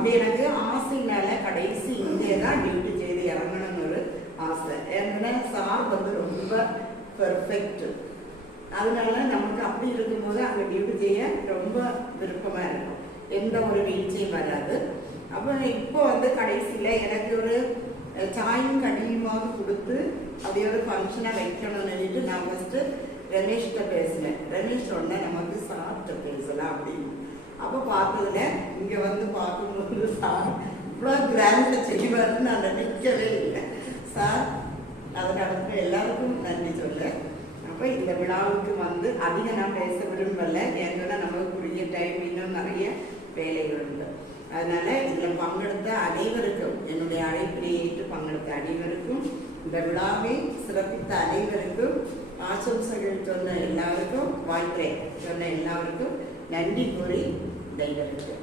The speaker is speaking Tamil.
அப்போ எனக்கு ஆசை மேலே கடைசி இங்கே தான் டியூட்டி செய்து இறங்கணும்னு ஒரு ஆசை. ஏன்னா சார் வந்து ரொம்ப பெர்ஃபெக்ட், அதனால நமக்கு அப்படி இருக்கும்போது அங்கே டியூட்டி செய்ய ரொம்ப விருப்பமாக இருக்கும், எந்த ஒரு வீழ்ச்சியும் வராது. அப்போ இப்போ வந்து கடைசியில் எனக்கு ஒரு சாயும் கடியுமாவது கொடுத்து அப்படியே ஒரு ஃபங்க்ஷனாக வைக்கணும்னு சொல்லிட்டு நான் ஃபஸ்ட்டு ரமேஷ்கிட்ட பேசினேன். ரமேஷ் சொன்ன நமக்கு சார்கிட்ட பேசலாம் அப்படின்னு. அப்போ பார்த்ததுல இங்கே வந்து பார்க்கும்போது சார் இவ்வளோ கிராண்டாக செய்வாருன்னு நான் நினைக்கவே இல்லை. சார் அதற்கு எல்லாருக்கும் நன்றி சொல்ல. அப்போ இந்த விழாவுக்கு வந்து அதிகம் நான் பேச விரும்பலை, ஏன்னா நமக்கு குறுகிய டைம், இன்னும் நிறைய வேலைகள் உண்டு. அதனால இதில் பங்கெடுத்த அனைவருக்கும், என்னுடைய அழைப்பினை ஏற்று பங்கெடுத்த அனைவருக்கும், இந்த விழாவை சிறப்பித்த அனைவருக்கும், ஆசம்சைகள் சொன்ன எல்லாருக்கும், வாழ்த்துறை சொன்ன எல்லாருக்கும் நன்றி கூறி விடைபெறுகிறேன்.